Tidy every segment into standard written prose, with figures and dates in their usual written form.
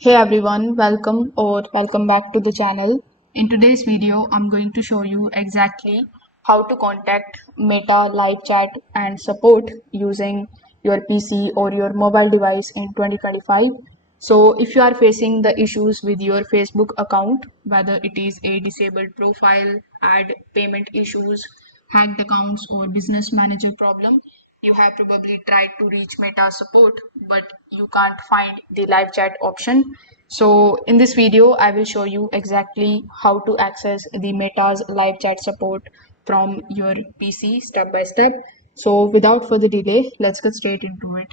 Hey everyone, welcome back to the channel. In today's video, I'm going to show you exactly how to contact Meta live chat and support using your PC or your mobile device in 2025. So if you are facing the issues with your Facebook account, whether it is a disabled profile, ad payment issues, hacked accounts or business manager problem, you have probably tried to reach Meta support, but you can't find the live chat option. So in this video, I will show you exactly how to access the Meta's live chat support from your PC step by step. So without further delay, let's get straight into it.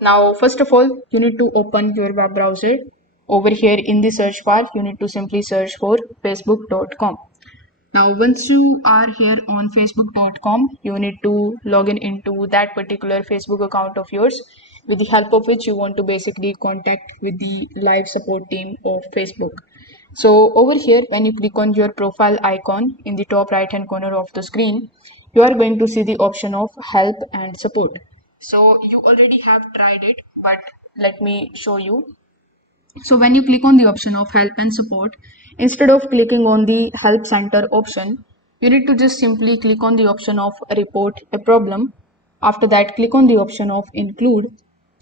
Now, first of all, you need to open your web browser. Over here in the search bar, you need to simply search for facebook.com. Now, once you are here on facebook.com, you need to log in into that particular Facebook account of yours, with the help of which you want to basically contact with the live support team of Facebook. So over here, when you click on your profile icon in the top right hand corner of the screen, you are going to see the option of help and support. So you already have tried it, but let me show you. So when you click on the option of help and support, instead of clicking on the help center option, you need to just simply click on the option of report a problem. After that, click on the option of include.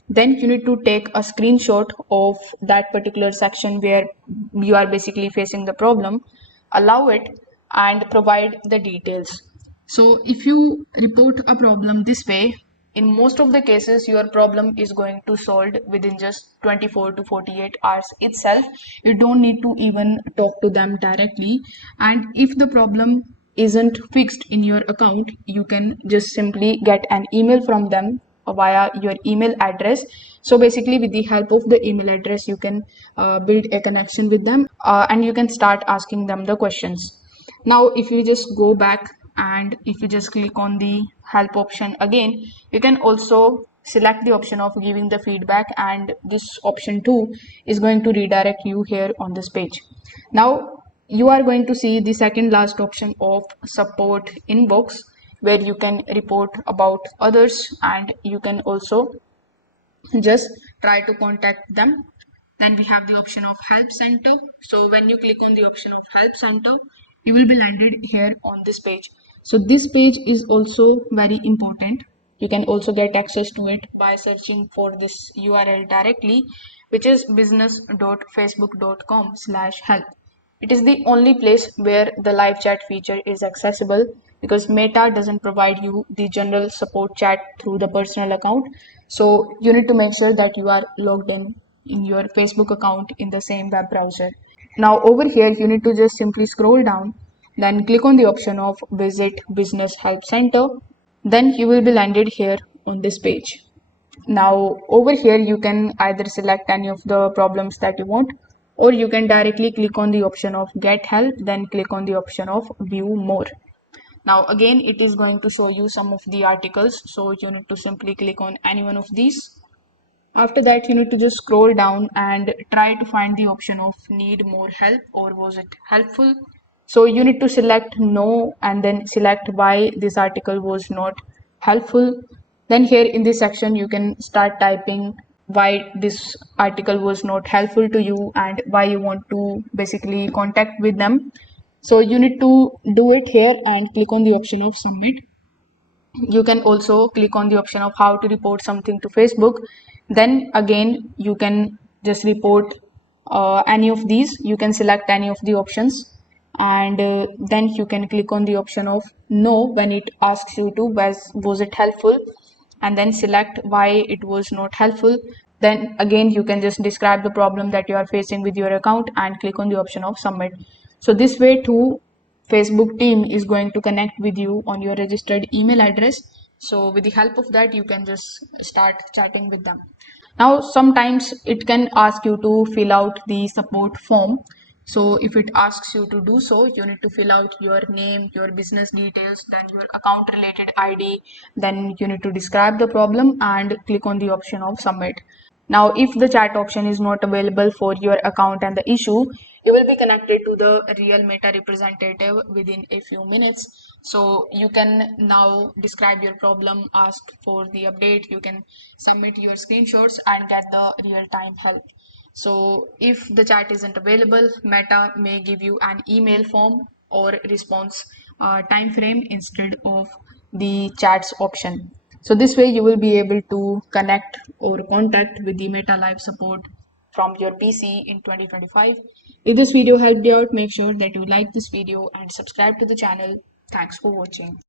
Then you need to take a screenshot of that particular section where you are basically facing the problem, allow it and provide the details. So if you report a problem this way, in most of the cases, your problem is going to solved within just 24 to 48 hours itself. You don't need to even talk to them directly. And if the problem isn't fixed in your account, you can just simply get an email from them via your email address. So basically, with the help of the email address, you can build a connection with them and you can start asking them the questions. Now, if you just go back and if you just click on the help option again, you can also select the option of giving the feedback, and this option too is going to redirect you here on this page. Now, you are going to see the second last option of support inbox, where you can report about others and you can also just try to contact them. Then we have the option of help center. So when you click on the option of help center, you will be landed here on this page. So this page is also very important. You can also get access to it by searching for this URL directly, which is business.facebook.com/help. It is the only place where the live chat feature is accessible, because Meta doesn't provide you the general support chat through the personal account. So you need to make sure that you are logged in your Facebook account in the same web browser. Now over here, you need to just simply scroll down, then click on the option of visit business help center. Then you will be landed here on this page. Now over here, you can either select any of the problems that you want, or you can directly click on the option of get help, then click on the option of view more. Now again, it is going to show you some of the articles, so you need to simply click on any one of these. After that, you need to just scroll down and try to find the option of need more help or was it helpful. So you need to select no and then select why this article was not helpful. Then here in this section, you can start typing why this article was not helpful to you and why you want to basically contact with them. So you need to do it here and click on the option of submit. You can also click on the option of how to report something to Facebook. Then again, you can just report any of these. You can select any of the options, and then you can click on the option of no when it asks you to was it helpful, and then select why it was not helpful. Then again, you can just describe the problem that you are facing with your account and click on the option of submit. So this way too, Facebook team is going to connect with you on your registered email address. So with the help of that, you can just start chatting with them. Now, sometimes it can ask you to fill out the support form. So if it asks you to do so, you need to fill out your name, your business details, then your account related ID, then you need to describe the problem and click on the option of submit. Now, if the chat option is not available for your account and the issue, you will be connected to the real Meta representative within a few minutes. So you can now describe your problem, ask for the update, you can submit your screenshots and get the real time help. So if the chat isn't available, Meta may give you an email form or response time frame instead of the chats option. So this way you will be able to connect or contact with the Meta Live support from your PC in 2025. If this video helped you out, make sure that you like this video and subscribe to the channel. Thanks for watching.